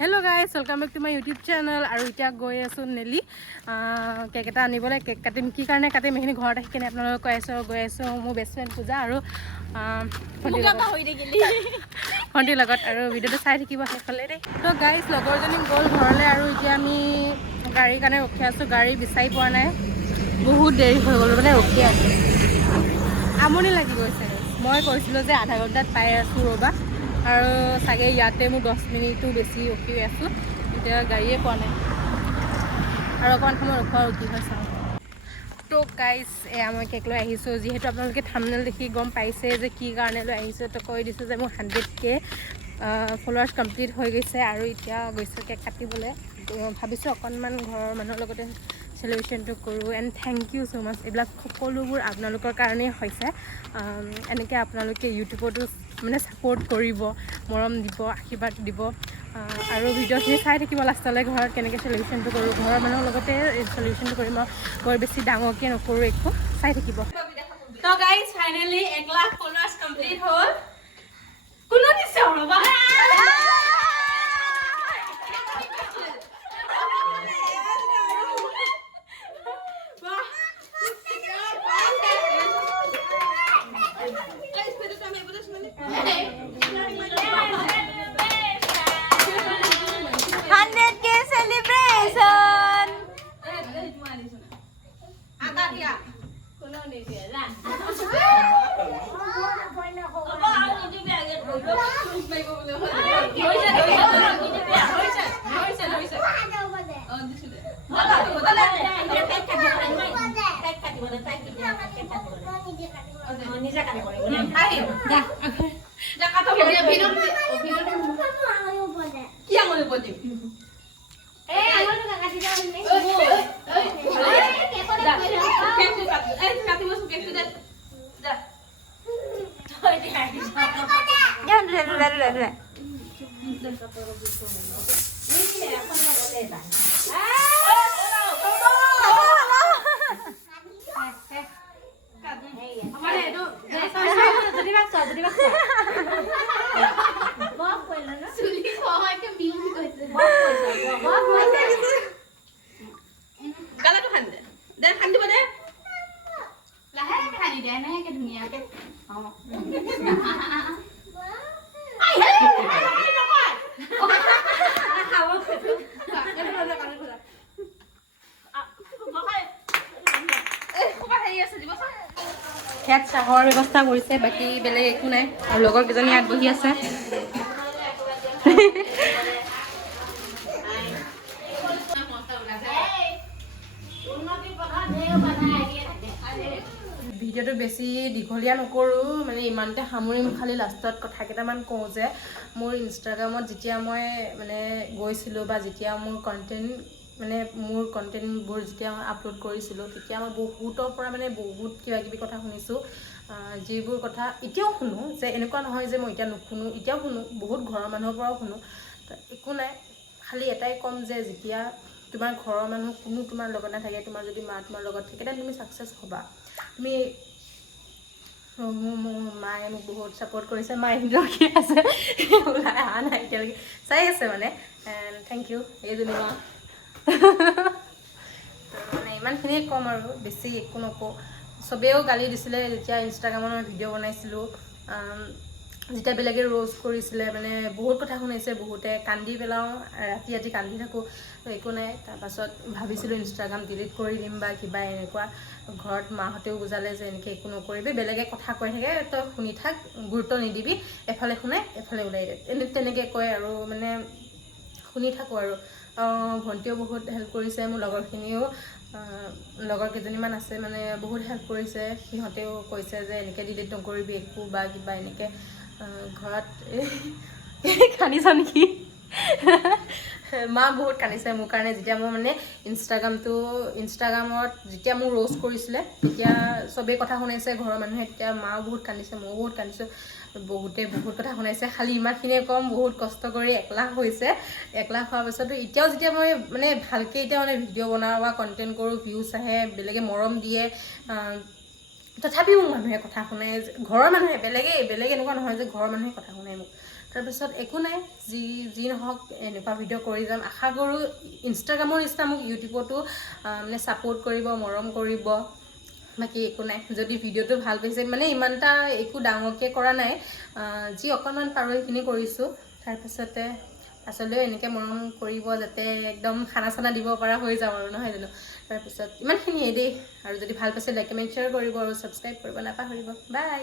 Hello guys, welcome back to my YouTube channel. আৰু এতিয়া গৈ আছো নেলি কেক এটা আনিবলৈ কেক কাটিম কি কাৰণে কাটিম এইখিনি ঘৰত আহি কিনে আপোনালোকক কৈ আছো গৈ আছো মোৰ বেষ্ট ফ্ৰেণ্ড পূজা আৰু ভণ্টিৰ লগত আৰু ভিডিঅ'টো চাই থাকিব শেষলৈ দেই তো গাইজ লগৰজনী গ'ল ঘৰলৈ আৰু এতিয়া আমি গাড়ীৰ কাৰণে ৰখি আছো গাড়ী বিচাৰি পোৱা নাই বহুত দেৰি হৈ গ'ল মানে ৰখি আছো আমনি লাগি গৈছে মই কৈছিলোঁ যে আধা ঘণ্টাত পাই আছো ৰ'বা আৰু চাগে ইয়াতে মোৰ 10 মিনিটো বেছি ৰখি আছো এতিয়া গাড়ীয়ে পোৱা নাই আৰু অকণমান সময় ৰখোৱা কি হয় চাওঁ তো গাইজ এয়া মই কেক লৈ আহিছোঁ যিহেতু আপোনালোকে থাম্বনেল দেখি গম পাইছে যে কি কাৰণে লৈ আহিছোঁ তো কৈ দিছোঁ যে মোৰ 100K ফলোৱাৰ্ছ কমপ্লিট হৈ গৈছে আৰু এতিয়া গৈছোঁ কেক কাটিবলৈ ভাবিছোঁ অকণমান ঘৰৰ মানুহৰ লগতে চেলিব্ৰেশ্যনটো কৰোঁ এণ্ড থেংক ইউ ছ' মাছ এইবিলাক সকলোবোৰ আপোনালোকৰ কাৰণেই হৈছে এনেকৈ আপোনালোকে ইউটিউবতো মানে ছাপোৰ্ট কৰিব মৰম দিব আশীৰ্বাদ দিব আৰু ভিডিঅ'খিনি চাই থাকিব লাষ্টলৈ ঘৰত কেনেকৈ চেলিব্ৰেশ্যনটো কৰোঁ ঘৰৰ মানুহৰ লগতে চেলিব্ৰেশ্যনটো কৰিম মই বৰ বেছি ডাঙৰকৈ নকৰোঁ একো চাই থাকিব তো guys finally 1 lakh followers complete হ'ল কোনো দিছে ৰ'বা ইয়াত চাহৰ ব্যৱস্থা কৰিছে বাকী বেলেগ একো নাই আৰু লগৰ কেইজনী ইয়াত বহি আছে ভিডিঅ'টো বেছি দীঘলীয়া নকৰোঁ মানে ইমানতে সামৰিম খালি লাষ্টত কথা কেইটামান কওঁ যে মোৰ ইনষ্টাগ্ৰামত যেতিয়া মই মানে গৈছিলোঁ বা যেতিয়া মোৰ কণ্টেণ্টবোৰ যেতিয়া মই আপলোড কৰিছিলোঁ তেতিয়া মই বহুতৰ পৰা মানে বহুত কিবা কিবি কথা শুনিছোঁ যিবোৰ কথা এতিয়াও শুনো যে এনেকুৱা নহয় যে মই এতিয়া নুশুনো এতিয়াও শুনো বহুত ঘৰৰ মানুহৰ পৰাও শুনো একো নাই খালি এটাই ক'ম যে যেতিয়া তোমাৰ ঘৰৰ মানুহ কোনো তোমাৰ লগত নাথাকে তোমাৰ যদি মা তোমাৰ লগত থাকে তেতিয়া তুমি ছাকচেছ হ'বা তুমি মোৰ মায়ে মোক বহুত ছাপোৰ্ট কৰিছে মায়ে ৰখি আছে ওলাই অহা নাই এতিয়ালৈকে চাই আছে মানে থেংক ইউ এইজনী মা মানে ইমানখিনিয়ে ক'ম আৰু বেছি একো নকওঁ চবেও গালি দিছিলে যেতিয়া ইনষ্টাগ্ৰামত মই ভিডিঅ' বনাইছিলোঁ যেতিয়া বেলেগে ৰ'ষ্ট কৰিছিলে মানে বহুত কথা শুনাইছে বহুতে কান্দি পেলাওঁ ৰাতি ৰাতি কান্দি থাকোঁ একো নাই তাৰপাছত ভাবিছিলোঁ ইনষ্টাগ্ৰাম ডিলিট কৰি দিম বা কিবা এনেকুৱা ঘৰত মাহঁতেও বুজালে যে এনেকৈ একো নকৰিবি বেলেগে কথা কৈ থাকে তই শুনি থাক গুৰুত্ব নিদিবি এফালে শুনাই এফালে ওলাই দে তেনেকৈ কয় আৰু মানে শুনি থাকোঁ আৰু ভণ্টিও বহুত হেল্প কৰিছে মোৰ লগৰখিনিও লগৰ কেইজনীমান আছে মানে বহুত হেল্প কৰিছে সিহঁতেও কৈছে যে এনেকৈ ডিলিট নকৰিবি একো বা কিবা এনেকৈ ঘৰত কান্দিছ নেকি মা বহুত কান্দিছে মোৰ কাৰণে যেতিয়া মই মানে ইনষ্টাগ্ৰামত যেতিয়া মোক ৰ'ষ্ট কৰিছিলে তেতিয়া চবেই কথা শুনাইছে ঘৰৰ মানুহে তেতিয়া মাও বহুত কান্দিছে ময়ো বহুত কান্দিছোঁ বহুতে বহুত কথা শুনাইছে খালি ইমানখিনিয়ে কম বহুত কষ্ট কৰি 1 লাখ হৈছে 1 লাখ হোৱাৰ পাছতো এতিয়াও যেতিয়া মই মানে ভালকৈ এতিয়া মানে ভিডিঅ' বনাওঁ বা কণ্টেণ্ট কৰোঁ ভিউজ আহে বেলেগে মৰম দিয়ে তথাপিও মানুহে কথা শুনাই ঘৰৰ মানুহে বেলেগে এনেকুৱা নহয় যে ঘৰৰ মানুহে কথা শুনাই মোক তাৰপিছত একো নাই, যি নহওক এনেকুৱা ভিডিঅ' কৰি যাম। আশা কৰোঁ ইনষ্টাগ্ৰামৰ নিচিনা মোক ইউটিউবতো মানে ছাপোৰ্ট কৰিব, মৰম কৰিব। বাকী একো নাই, যদি ভিডিঅ'টো ভাল পাইছে, মানে ইমান এটা একো ডাঙৰকৈ কৰা নাই, যি অকণমান পাৰোঁ সেইখিনি কৰিছোঁ। তাৰপিছতে পাছলৈও এনেকৈ মৰম কৰিব, যাতে একদম খানা চানা দিব পৰা হৈ যাওঁ আৰু, নহয় জানো। তাৰপিছত ইমানখিনিয়ে দেই, আৰু যদি ভাল পাইছে লাইক কমেণ্ট শ্বেয়াৰ কৰিব আৰু ছাবস্ক্ৰাইব কৰিব নাপাহৰিব। বাই।